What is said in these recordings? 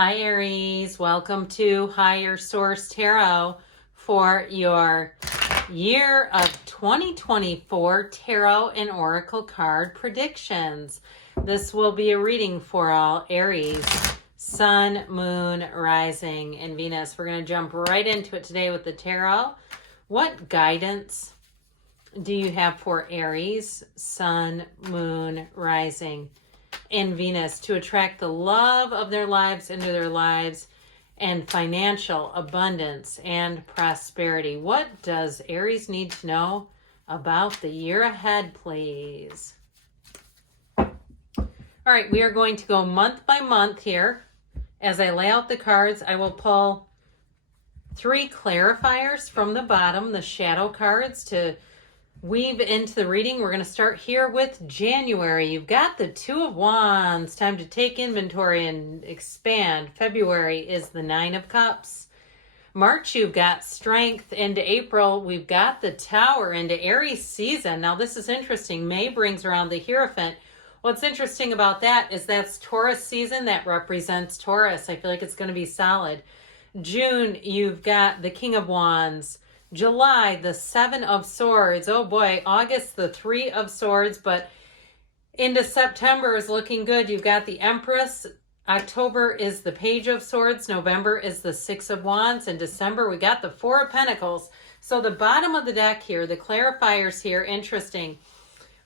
Hi Aries, welcome to Higher Source Tarot for your year of 2024 Tarot and Oracle card predictions. This will be a reading for all Aries, Sun, Moon, Rising, and Venus. We're going to jump right into it today with the Tarot. What guidance do you have for Aries, Sun, Moon, Rising, and Venus to attract the love of their lives into their lives and financial abundance and prosperity? What does Aries need to know about the year ahead, please? All right, we are going to go month by month here. As I lay out the cards, I will pull 3 clarifiers from the bottom, the shadow cards, to weave into the reading. We're going to start here with January. You've got the 2 of Wands, time to take inventory and expand. February is the 9 of Cups. March, you've got Strength. Into April, we've got the Tower. Into Aries season. Now this is interesting. May brings around the Hierophant. What's interesting about that is that's Taurus season. That represents Taurus. I feel like it's going to be solid. June, you've got the King of Wands. July, the 7 of Swords. Oh boy, August, the 3 of Swords, but into September is looking good. You've got the Empress. October is the Page of Swords. November is the 6 of Wands. In December, we got the 4 of Pentacles. So the bottom of the deck here, the clarifiers here, interesting.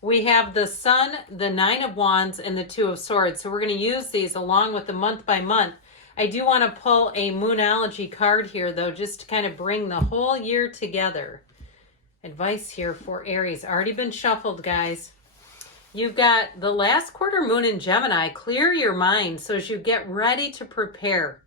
We have the Sun, the 9 of Wands, and the 2 of Swords. So we're going to use these along with the month by month. I do want to pull a Moonology card here, though, just to kind of bring the whole year together. Advice here for Aries. Already been shuffled, guys. You've got the last quarter moon in Gemini. Clear your mind so as you get ready to prepare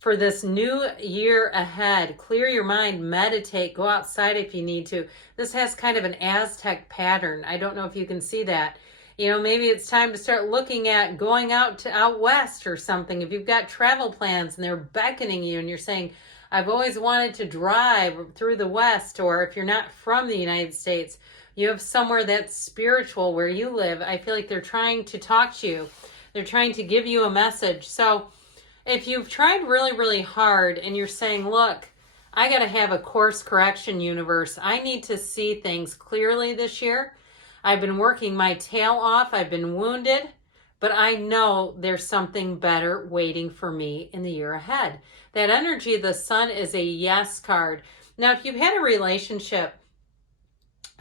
for this new year ahead. Clear your mind, meditate, go outside if you need to. This has kind of an Aztec pattern. I don't know if you can see that. You know, maybe it's time to start looking at going out west or something. If you've got travel plans and they're beckoning you and you're saying, I've always wanted to drive through the West, or if you're not from the United States, you have somewhere that's spiritual where you live. I feel like they're trying to talk to you. They're trying to give you a message. So if you've tried really, really hard and you're saying, look, I got to have a course correction, universe. I need to see things clearly this year. I've been working my tail off. I've been wounded, but I know there's something better waiting for me in the year ahead. That energy of the Sun is a yes card. Now, if you've had a relationship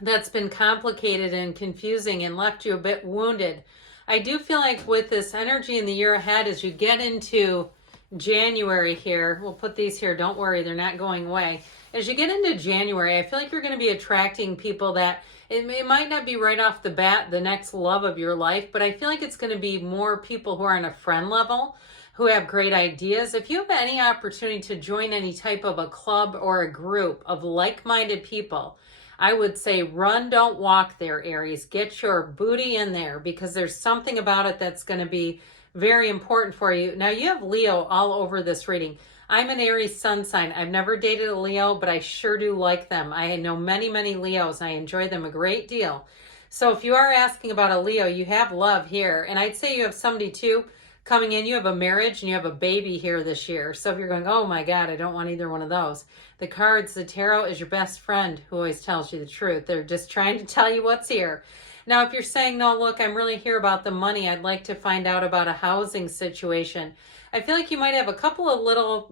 that's been complicated and confusing and left you a bit wounded, I do feel like with this energy in the year ahead, as you get into January here, we'll put these here, don't worry, they're not going away. As you get into January, I feel like you're going to be attracting people that it might not be right off the bat the next love of your life, but I feel like it's going to be more people who are on a friend level, who have great ideas. If you have any opportunity to join any type of a club or a group of like-minded people, I would say run, don't walk there, Aries. Get your booty in there because there's something about it that's going to be very important for you. Now, you have Leo all over this reading. I'm an Aries sun sign. I've never dated a Leo, but I sure do like them. I know many, many Leos, and I enjoy them a great deal. So if you are asking about a Leo, you have love here. And I'd say you have somebody, too, coming in. You have a marriage, and you have a baby here this year. So if you're going, oh, my God, I don't want either one of those. The cards, the tarot is your best friend who always tells you the truth. They're just trying to tell you what's here. Now, if you're saying, no, look, I'm really here about the money. I'd like to find out about a housing situation. I feel like you might have a couple of little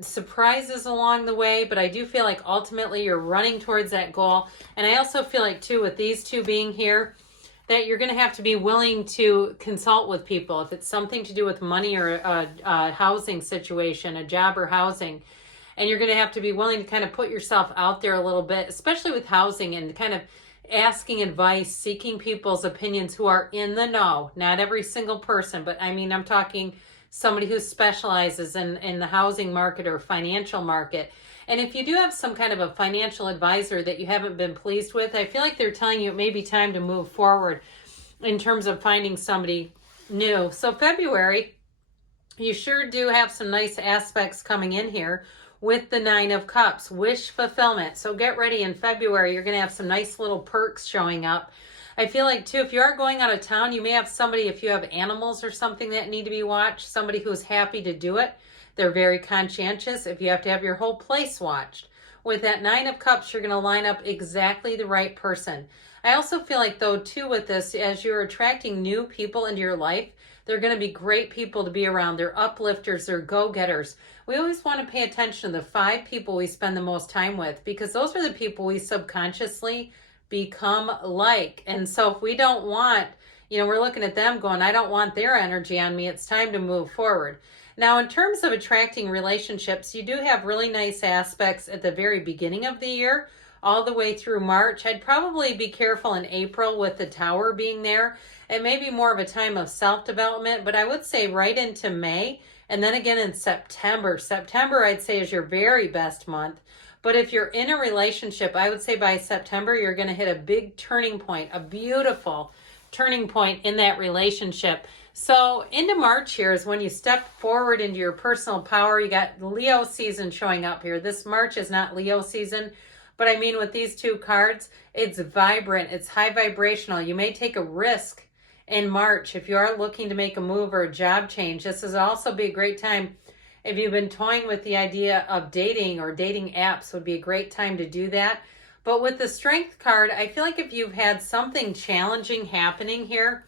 surprises along the way, but I do feel like ultimately you're running towards that goal. And I also feel like, too, with these two being here, that you're going to have to be willing to consult with people. If it's something to do with money or a housing situation, a job or housing, and you're going to have to be willing to kind of put yourself out there a little bit, especially with housing and kind of asking advice, seeking people's opinions who are in the know. Not every single person, but I mean, I'm talking somebody who specializes in the housing market or financial market. And if you do have some kind of a financial advisor that you haven't been pleased with, I feel like they're telling you it may be time to move forward in terms of finding somebody new. So February, you sure do have some nice aspects coming in here with the 9 of Cups, wish fulfillment. So get ready in February. You're going to have some nice little perks showing up. I feel like too, if you are going out of town, you may have somebody, if you have animals or something that need to be watched, somebody who's happy to do it. They're very conscientious. If you have to have your whole place watched. With that Nine of Cups, you're going to line up exactly the right person. I also feel like though too with this, as you're attracting new people into your life, they're going to be great people to be around. They're uplifters, they're go-getters. We always want to pay attention to the 5 people we spend the most time with, because those are the people we subconsciously become like. And so if we don't want, we're looking at them going, I don't want their energy on me. It's time to move forward. Now, in terms of attracting relationships, you do have really nice aspects at the very beginning of the year, all the way through March. I'd probably be careful in April with the Tower being there. It may be more of a time of self-development, but I would say right into May, and then again in September. September, I'd say, is your very best month. But if you're in a relationship, I would say by September, you're going to hit a big turning point, a beautiful turning point in that relationship. So into March here is when you step forward into your personal power. You got Leo season showing up here. This March is not Leo season, but I mean with these 2 cards, it's vibrant, it's high vibrational. You may take a risk in March if you are looking to make a move or a job change. This is also be a great time if you've been toying with the idea of dating, or dating apps would be a great time to do that. But with the Strength card, I feel like if you've had something challenging happening here,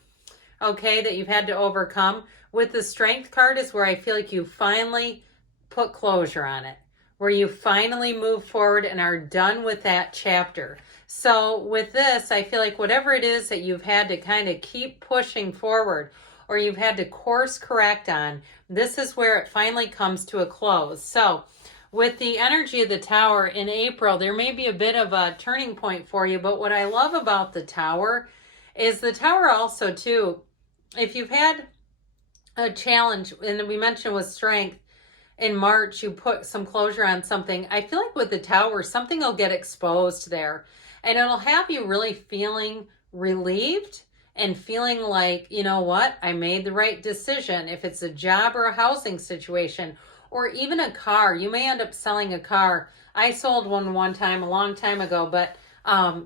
okay, that you've had to overcome, with the Strength card is where I feel like you finally put closure on it, where you finally move forward and are done with that chapter. So with this, I feel like whatever it is that you've had to kind of keep pushing forward, or you've had to course correct on, this is where it finally comes to a close. So with the energy of the Tower in April, there may be a bit of a turning point for you, but what I love about the Tower is the Tower also too, if you've had a challenge, and we mentioned with Strength, in March, you put some closure on something. I feel like with the Tower, something will get exposed there, and it'll have you really feeling relieved and feeling like, you know what, I made the right decision. If it's a job or a housing situation, or even a car, you may end up selling a car. I sold one time, a long time ago, but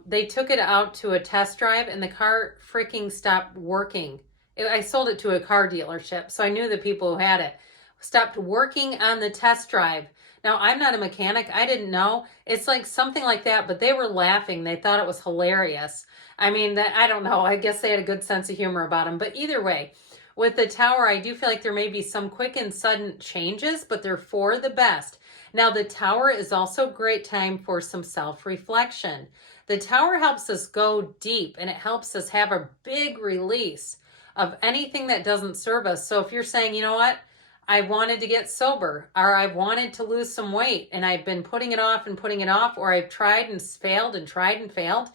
they took it out to a test drive and the car freaking stopped working. I sold it to a car dealership, so I knew the people who had it. Stopped working on the test drive. Now, I'm not a mechanic. I didn't know. It's like something like that, but they were laughing. They thought it was hilarious. I mean, I don't know. I guess they had a good sense of humor about them. But either way, with the Tower, I do feel like there may be some quick and sudden changes, but they're for the best. Now, the Tower is also a great time for some self-reflection. The Tower helps us go deep, and it helps us have a big release of anything that doesn't serve us. So if you're saying, you know what, I wanted to get sober, or I wanted to lose some weight and I've been putting it off and putting it off, or I've tried and failed and tried and failed,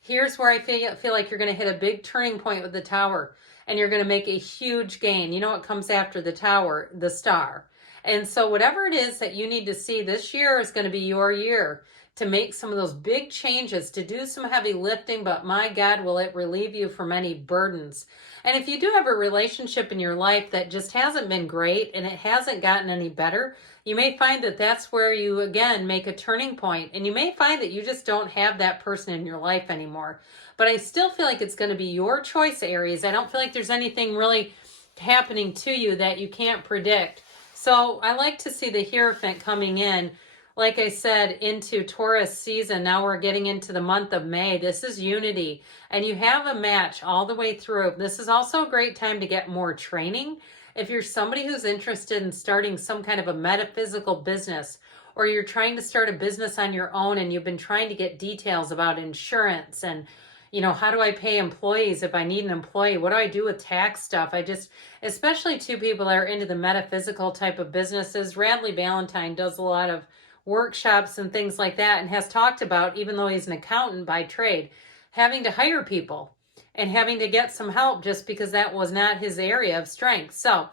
here's where I feel like you're going to hit a big turning point with the Tower, and you're going to make a huge gain. You know what comes after the Tower? The Star. And so whatever it is that you need to see, this year is going to be your year to make some of those big changes, to do some heavy lifting, but my God, will it relieve you from any burdens. And if you do have a relationship in your life that just hasn't been great and it hasn't gotten any better, you may find that that's where you, again, make a turning point. And you may find that you just don't have that person in your life anymore. But I still feel like it's going to be your choice, Aries. I don't feel like there's anything really happening to you that you can't predict. So I like to see the Hierophant coming in, like I said, into Taurus season. Now we're getting into the month of May. This is unity, and you have a match all the way through. This is also a great time to get more training. If you're somebody who's interested in starting some kind of a metaphysical business, or you're trying to start a business on your own and you've been trying to get details about insurance and, how do I pay employees if I need an employee? What do I do with tax stuff? Especially to people that are into the metaphysical type of businesses. Radley Valentine does a lot of workshops and things like that, and has talked about, even though he's an accountant by trade, having to hire people and having to get some help just because that was not his area of strength. So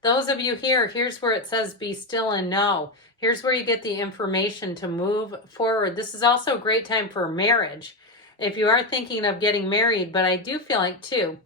those of you here, here's where it says be still and know. Here's where you get the information to move forward. This is also a great time for marriage if you are thinking of getting married. But I do feel like too,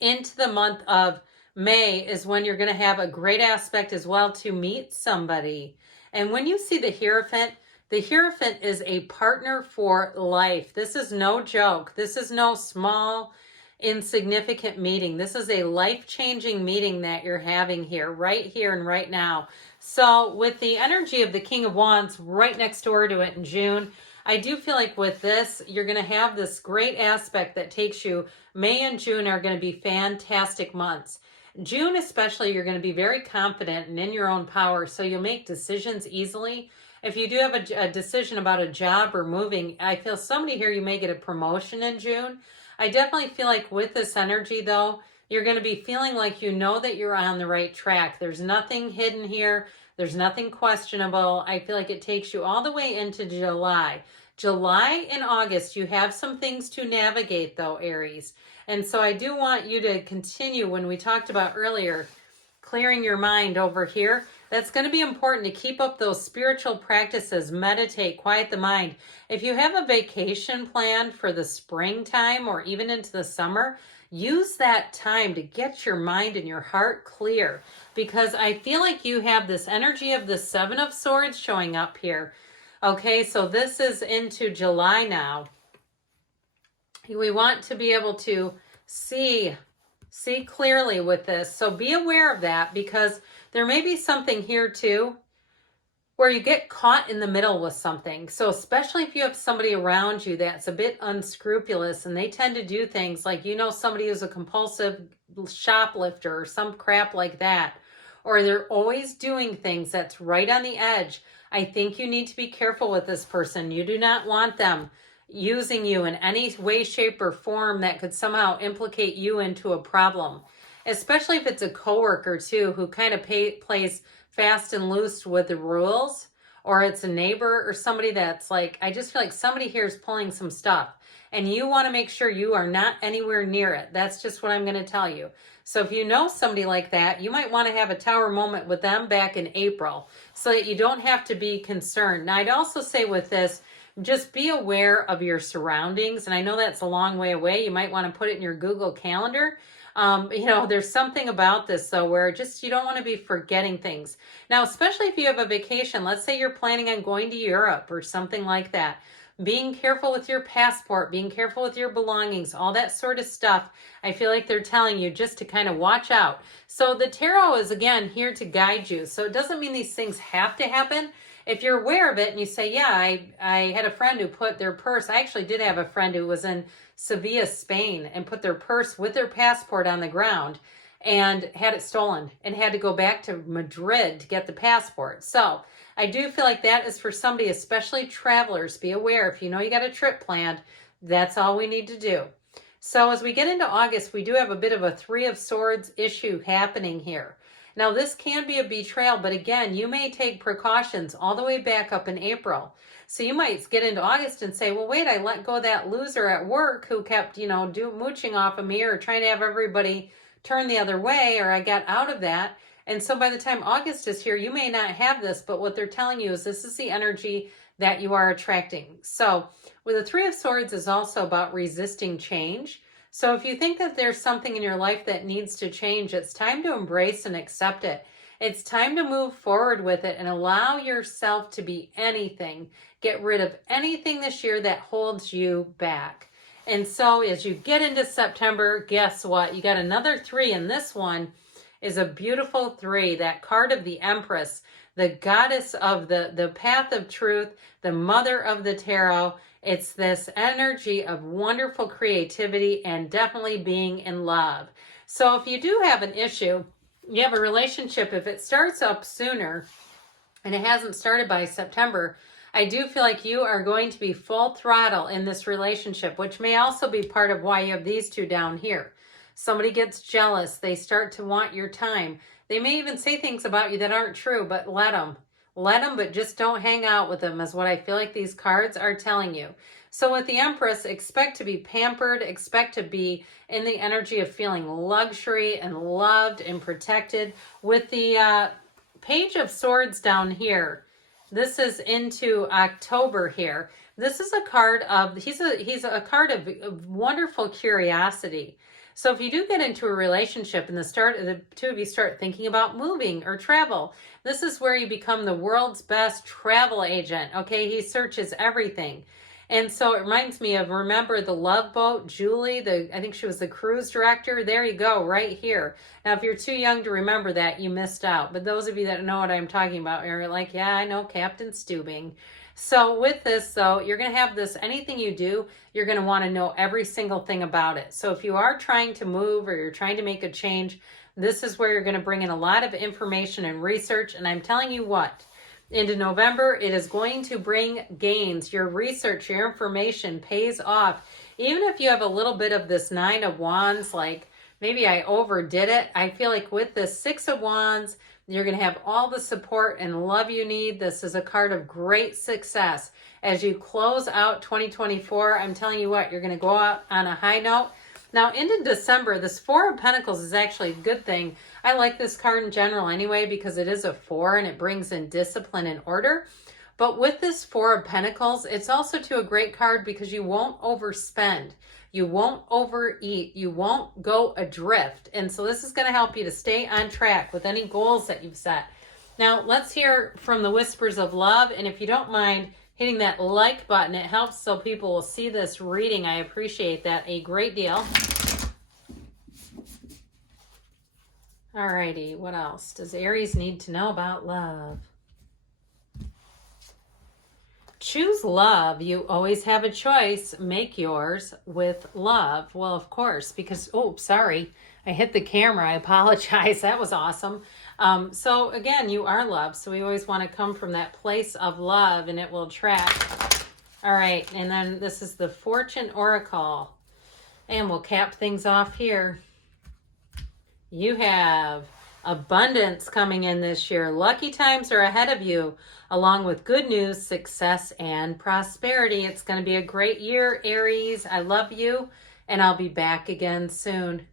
into the month of May is when you're going to have a great aspect as well to meet somebody. And when you see the Hierophant, The Hierophant is a partner for life. This is no joke. This is no small, insignificant meeting. This is a life-changing meeting that you're having here and right now. So with the energy of the King of Wands right next door to it in June, I do feel like with this, you're going to have this great aspect that takes you. May and June are going to be fantastic months. June especially, you're going to be very confident and in your own power, so you'll make decisions easily. If you do have a decision about a job or moving, I feel somebody here, you may get a promotion in June. I definitely feel like with this energy, though, you're going to be feeling like you know that you're on the right track. There's nothing hidden here. There's nothing questionable. I feel like it takes you all the way into July. July and August, you have some things to navigate, though, Aries. And so I do want you to continue when we talked about earlier, clearing your mind over here. That's going to be important to keep up those spiritual practices, meditate, quiet the mind. If you have a vacation planned for the springtime or even into the summer, use that time to get your mind and your heart clear, because I feel like you have this energy of the Seven of Swords showing up here. Okay, so this is into July now. We want to be able to see clearly with this. So be aware of that, because there may be something here too where you get caught in the middle with something. So especially if you have somebody around you that's a bit unscrupulous and they tend to do things like, somebody who's a compulsive shoplifter or some crap like that, or they're always doing things that's right on the edge. I think you need to be careful with this person. You do not want them using you in any way, shape, or form that could somehow implicate you into a problem. Especially if it's a coworker too, who kind of plays fast and loose with the rules, or it's a neighbor or somebody that's like, I just feel like somebody here is pulling some stuff and you want to make sure you are not anywhere near it. That's just what I'm going to tell you. So if you know somebody like that, you might want to have a tower moment with them back in April so that you don't have to be concerned. Now, I'd also say with this, just be aware of your surroundings. And I know that's a long way away. You might want to put it in your Google Calendar. There's something about this, though, where just you don't want to be forgetting things. Now, especially if you have a vacation, let's say you're planning on going to Europe or something like that. Being careful with your passport, being careful with your belongings, all that sort of stuff. I feel like they're telling you just to kind of watch out. So the tarot is, again, here to guide you. So it doesn't mean these things have to happen. If you're aware of it and you say, yeah, I had a friend who put their purse, I actually did have a friend who was in Sevilla, Spain, and put their purse with their passport on the ground and had it stolen and had to go back to Madrid to get the passport. So I do feel like that is for somebody, especially travelers. Be aware, if you know you got a trip planned, that's all we need to do. So as we get into August, we do have a bit of a Three of Swords issue happening here. Now, this can be a betrayal, but again, you may take precautions all the way back up in April. So you might get into August and say, well, wait, I let go of that loser at work who kept, mooching off of me or trying to have everybody turn the other way, or I got out of that. And so by the time August is here, you may not have this, but what they're telling you is this is the energy that you are attracting. So with the Three of Swords is also about resisting change. So if you think that there's something in your life that needs to change, it's time to embrace and accept it. It's time to move forward with it and allow yourself to be anything. Get rid of anything this year that holds you back. And so as you get into September, guess what? You got another 3, and this one is a beautiful 3, that card of the Empress, the goddess of the path of truth, the mother of the tarot. It's this energy of wonderful creativity and definitely being in love. So if you do have an issue, you have a relationship, if it starts up sooner and it hasn't started by September, I do feel like you are going to be full throttle in this relationship, which may also be part of why you have these two down here. Somebody gets jealous. They start to want your time. They may even say things about you that aren't true, but let them. Let them, but just don't hang out with them is what I feel like these cards are telling you. So with the Empress, expect to be pampered, expect to be in the energy of feeling luxury and loved and protected. With the Page of Swords down here, this is into October here. This is a card of, he's a card of wonderful curiosity. So if you do get into a relationship and the two of you start thinking about moving or travel, this is where you become the world's best travel agent. Okay, he searches everything. And so it reminds me of, remember the Love Boat, Julie, I think she was the cruise director. There you go, right here. Now, if you're too young to remember that, you missed out. But those of you that know what I'm talking about, you're like, yeah, I know Captain Steubing. So with this, though, you're going to have this, anything you do, you're going to want to know every single thing about it. So if you are trying to move or you're trying to make a change, this is where you're going to bring in a lot of information and research. And I'm telling you what, into November, it is going to bring gains. Your research, your information pays off. Even if you have a little bit of this 9 of Wands, like maybe I overdid it, I feel like with this 6 of Wands, you're going to have all the support and love you need. This is a card of great success. As you close out 2024, I'm telling you what, you're going to go out on a high note. Now, into December, this 4 of Pentacles is actually a good thing. I like this card in general anyway because it is a 4 and it brings in discipline and order. But with this 4 of Pentacles, it's also a great card because you won't overspend. You won't overeat. You won't go adrift. And so this is going to help you to stay on track with any goals that you've set. Now, let's hear from the Whispers of Love. And if you don't mind hitting that like button, it helps so people will see this reading. I appreciate that a great deal. Alrighty, what else does Aries need to know about love? Choose love. You always have a choice. Make yours with love. Well, of course, because, oh, sorry, I hit the camera. I apologize. That was awesome. So again, you are love. So we always want to come from that place of love and it will attract. All right. And then this is the Fortune Oracle. And we'll cap things off here. You have abundance coming in this year. Lucky times are ahead of you, along with good news, success, and prosperity. It's going to be a great year, Aries. I love you, and I'll be back again soon.